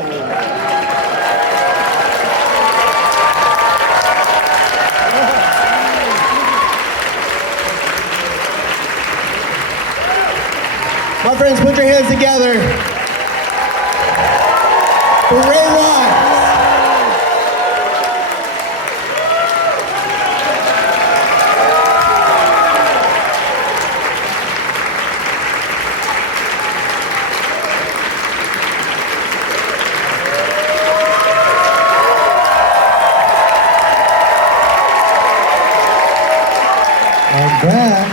My friends, put your hands together for Ray Wise. I'm back.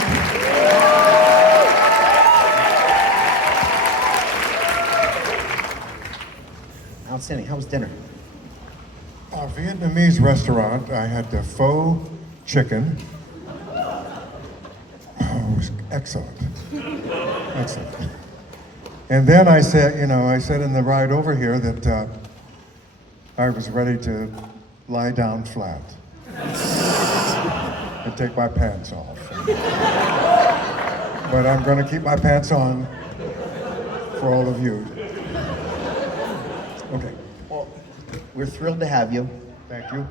Outstanding. How was dinner? A Vietnamese restaurant. I had the faux chicken. Oh, it was excellent. Excellent. And then I said in the ride over here that I was ready to lie down flat and take my pants off. But I'm going to keep my pants on for all of you. Okay. Well, we're thrilled to have you. Thank you.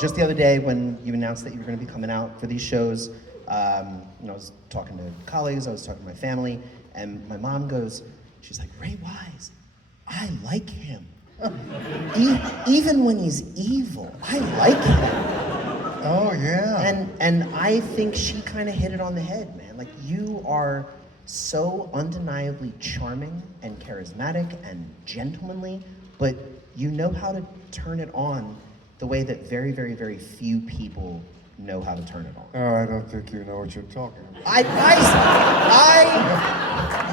Just the other day when you announced that you were going to be coming out for these shows, I was talking to colleagues, I was talking to my family, and my mom goes, she's like, Ray Wise, I like him. Even when he's evil, I like him. Oh, yeah. And I think she kind of hit it on the head, man. Like, you are so undeniably charming and charismatic and gentlemanly, but you know how to turn it on the way that very, very, very few people know how to turn it on. Oh, I don't think you know what you're talking about.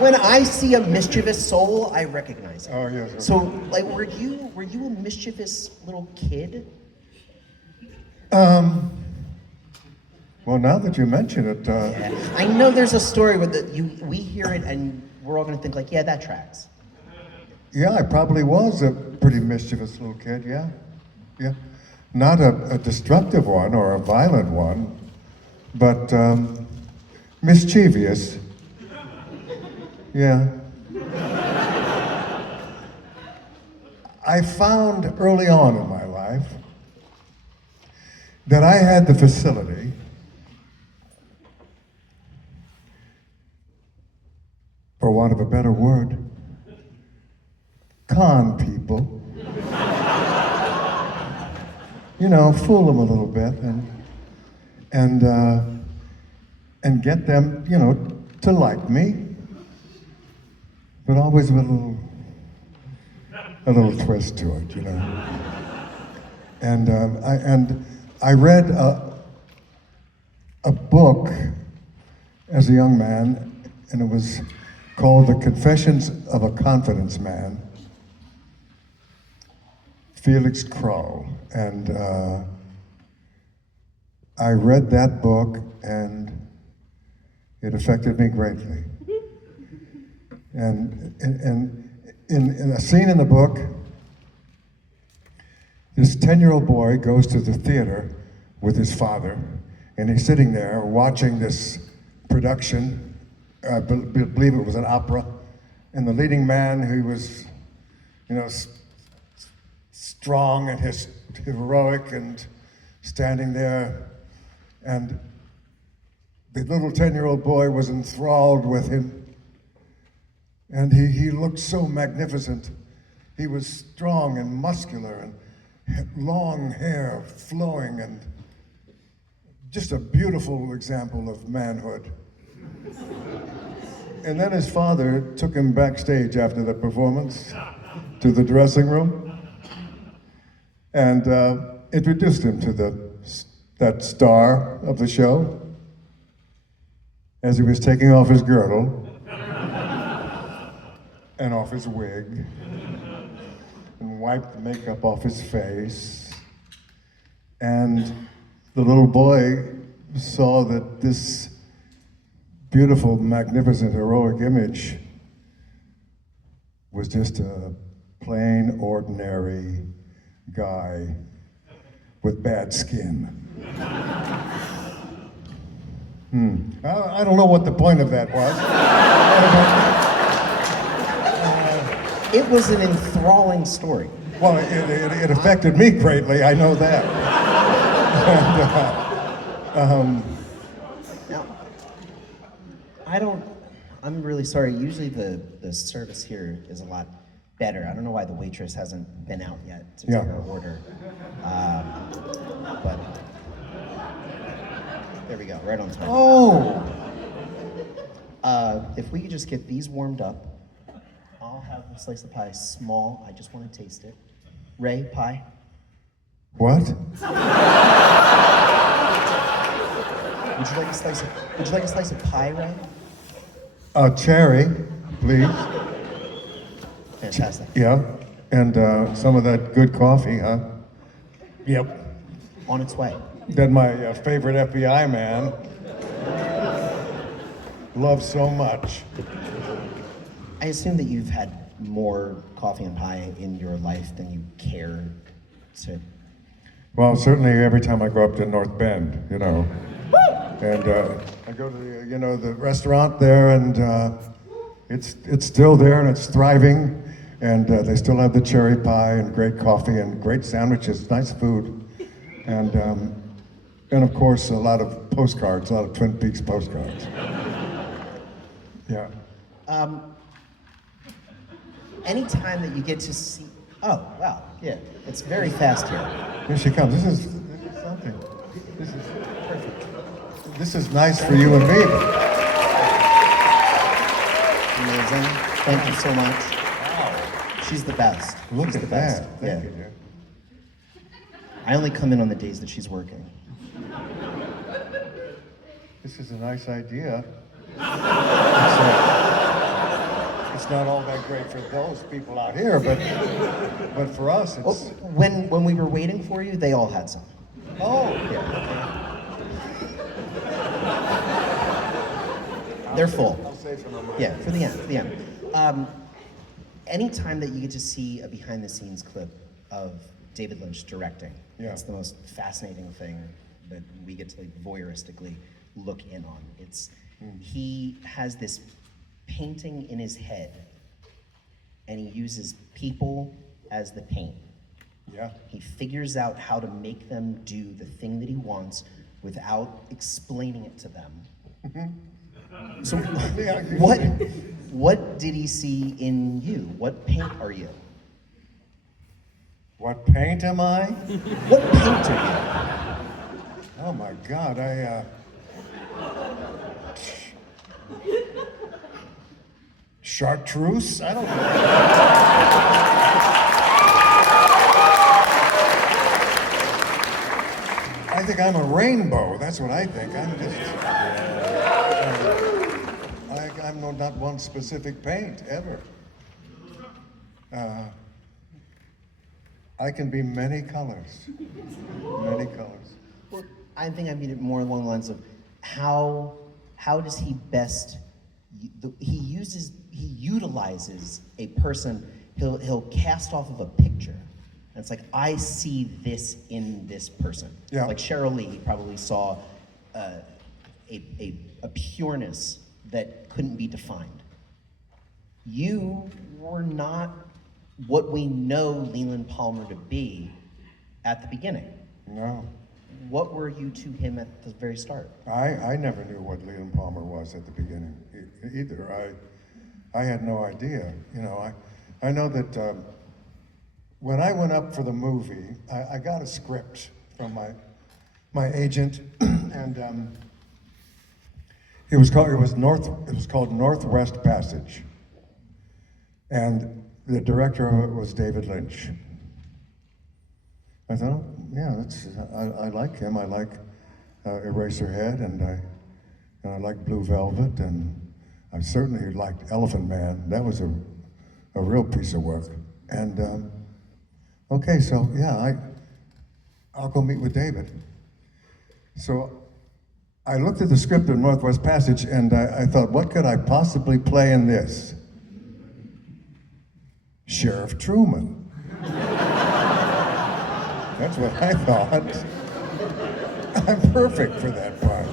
When I see a mischievous soul, I recognize it. Oh, yes. Okay. So, like, were you a mischievous little kid? Well, now that you mention it, Yeah. I know there's a story where we hear it and we're all gonna think like, yeah, that tracks. yeah, I probably was a pretty mischievous little kid, yeah. Yeah. Not a destructive one or a violent one, but mischievous. Yeah. I found early on in my life that I had the facility for want of a better word, con people. You know, fool them a little bit and get them, to like me, but always with a little twist to it, And I read a book as a young man, and it was called The Confessions of a Confidence Man, Felix Crow. And I read that book, and it affected me greatly. And in a scene in the book, this 10-year-old boy goes to the theater with his father, and he's sitting there watching this production. I believe it was an opera, and the leading man, who was, strong and heroic and standing there, and the little 10-year-old boy was enthralled with him, and he looked so magnificent. He was strong and muscular and had long hair flowing, and just a beautiful example of manhood. And then his father took him backstage after the performance to the dressing room and introduced him to that star of the show as he was taking off his girdle and off his wig and wiped the makeup off his face. And the little boy saw that this beautiful, magnificent, heroic image was just a plain, ordinary guy with bad skin. I don't know what the point of that was. It was an enthralling story. Well, it affected me greatly, I know that. Now, I'm really sorry. Usually the service here is a lot better. I don't know why the waitress hasn't been out yet to take our order. But there we go, right on time. Oh! If we could just get these warmed up, I'll have a slice of pie small. I just want to taste it. Ray, pie? What? Would you like a slice of pie, Ray? Cherry, please. Fantastic. Yeah, and some of that good coffee, huh? Yep. On its way. That my favorite FBI man loves so much. I assume that you've had more coffee and pie in your life than you care to. Well, certainly every time I go up to North Bend, you know. And I go to the restaurant there, and it's still there and it's thriving, and they still have the cherry pie and great coffee and great sandwiches, nice food, and of course a lot of postcards, a lot of Twin Peaks postcards. Yeah. Anytime that you get to see, oh wow, yeah, it's very fast here. Here she comes. This is something. This is perfect. This is nice for you and me. Amazing. Thank you so much. Wow. She's the best. Look She's at the best. that. Thank you, dear. I only come in on the days that she's working. This is a nice idea. It's not all that great for those people out here, but for us, Oh, it's. when we were waiting for you, they all had some. Oh, Yeah. They're full. I'll save some of mine. Yeah, for the end. Anytime that you get to see a behind-the-scenes clip of David Lynch directing, it's the most fascinating thing that we get to voyeuristically look in on. He has this painting in his head, and he uses people as the paint. Yeah. He figures out how to make them do the thing that he wants without explaining it to them. So what did he see in you? What paint are you? What paint am I? What paint are Oh my God, Chartreuse? I don't know. I think I'm a rainbow. That's what I think. I'm not one specific paint ever. I can be many colors. Many colors. you? I think I mean it more along the lines of how does he best he utilizes a person. He'll cast off of a picture. And it's like, I see this in this person. Yeah. Like Cheryl Lee, he probably saw a pureness that couldn't be defined. You were not what we know Leland Palmer to be at the beginning. No. What were you to him at the very start? I never knew what Leland Palmer was at the beginning either. I had no idea. You know, I know that when I went up for the movie, I got a script from my agent, and it was called Northwest Passage, and the director of it was David Lynch. I thought, oh, yeah, I like him. I like Eraserhead, and I like Blue Velvet, and I certainly liked Elephant Man. That was a real piece of work. And okay, so yeah, I'll go meet with David. So I looked at the script of Northwest Passage, and I thought, what could I possibly play in this? Sheriff Truman. That's what I thought. I'm perfect for that part.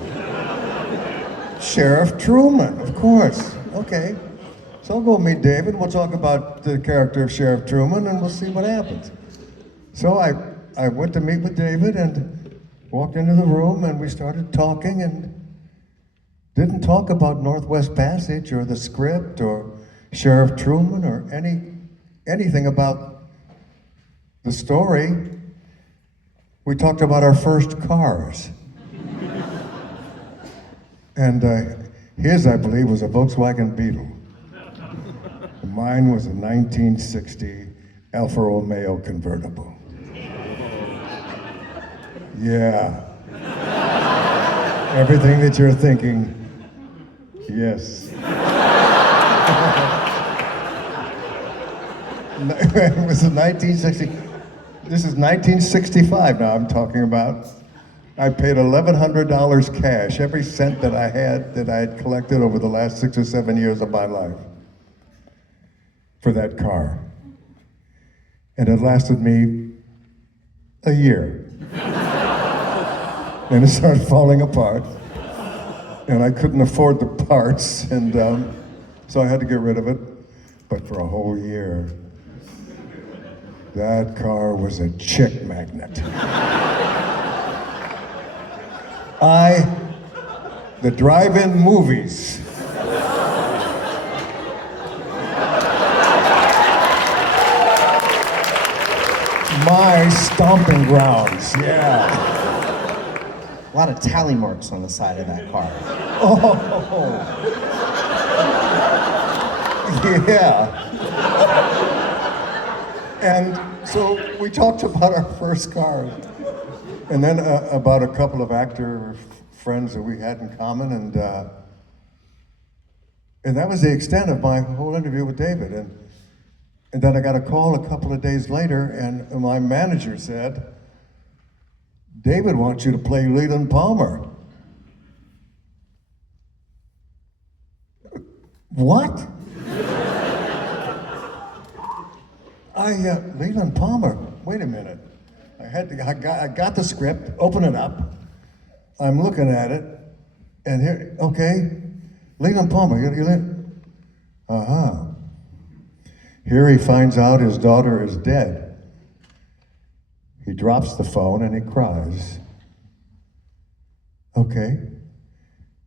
Sheriff Truman, of course. Okay. So I'll go meet David. We'll talk about the character of Sheriff Truman, and we'll see what happens. So I went to meet with David and walked into the room, and we started talking, and didn't talk about Northwest Passage or the script or Sheriff Truman or anything about the story. We talked about our first cars. And his, I believe, was a Volkswagen Beetle. Mine was a 1960 Alfa Romeo convertible. Yeah. Everything that you're thinking, yes. It was a 1960. This is 1965 now I'm talking about. I paid $1,100 cash, every cent that I had collected over the last 6 or 7 years of my life for that car. And it lasted me a year. And it started falling apart. And I couldn't afford the parts, and so I had to get rid of it. But for a whole year, that car was a chick magnet. The drive-in movies. My stomping grounds, yeah. A lot of tally marks on the side of that car. Oh, yeah. And so we talked about our first cars, and then about a couple of actor friends that we had in common, and that was the extent of my whole interview with David. And then I got a call a couple of days later, and my manager said, David wants you to play Leland Palmer. What? Leland Palmer, wait a minute. I got the script, open it up. I'm looking at it, and here, okay, Leland Palmer, uh-huh. Here he finds out his daughter is dead. He drops the phone and he cries. Okay.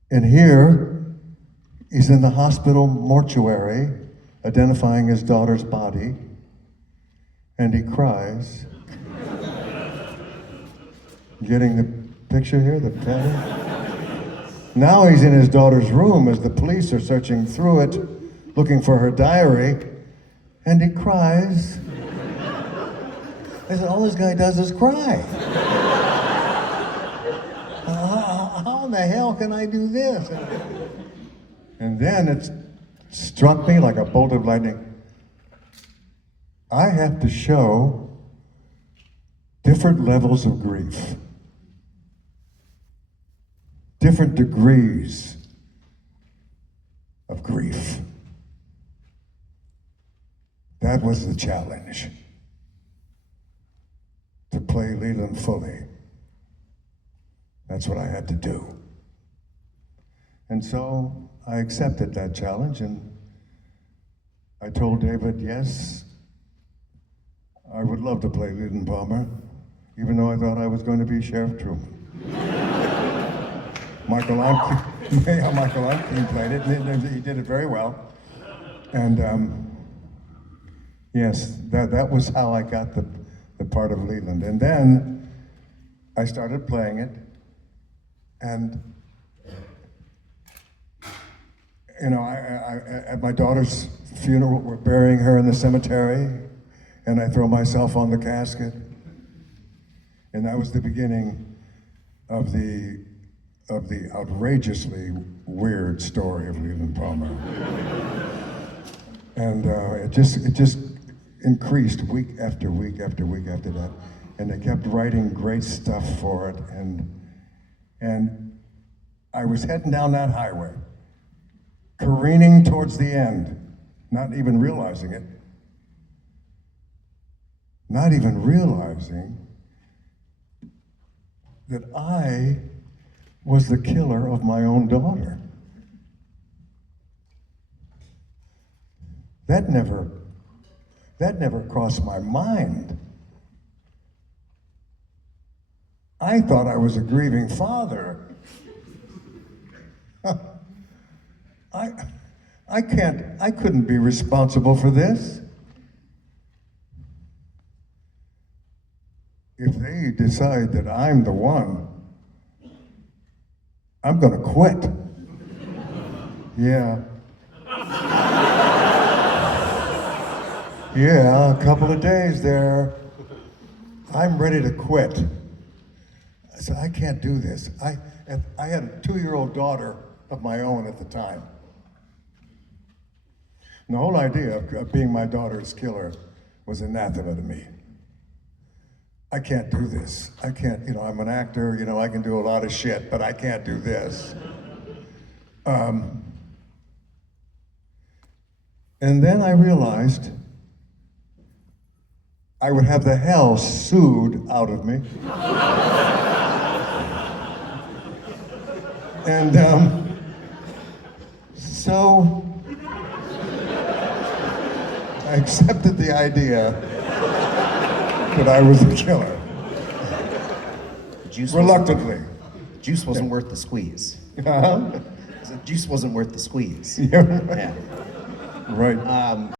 And here, he's in the hospital mortuary, identifying his daughter's body, and he cries. Getting the picture here, the pattern? Now he's in his daughter's room as the police are searching through it, looking for her diary, and he cries. I said, all this guy does is cry. How in the hell can I do this? And then it struck me like a bolt of lightning. I have to show different levels of grief, different degrees of grief. That was the challenge, to play Leland fully. That's what I had to do. And so I accepted that challenge, and I told David, yes, I would love to play Leland Palmer, even though I thought I was going to be Sheriff Truman. Michael Onkin played it, and he did it very well. And yes, that was how I got the part of Leland. And then I started playing it, and you know, at my daughter's funeral, we're burying her in the cemetery, and I throw myself on the casket. And that was the beginning of the outrageously weird story of Leland Palmer. And it just increased week after week after week after that. And they kept writing great stuff for it. And I was heading down that highway, careening towards the end, not even realizing it. Not even realizing that I was the killer of my own daughter. That never crossed my mind. I thought I was a grieving father. I couldn't be responsible for this. If they decide that I'm the one, I'm gonna quit. Yeah. Yeah, a couple of days there. I'm ready to quit. I said, I can't do this. I had a 2-year-old daughter of my own at the time. And the whole idea of being my daughter's killer was anathema to me. I can't do this. I can't, I'm an actor, I can do a lot of shit, but I can't do this. And then I realized I would have the hell sued out of me. And so I accepted the idea that I was the killer. Reluctantly. Juice wasn't worth the squeeze. Uh-huh. Juice wasn't worth the squeeze. Yeah. Yeah. Right.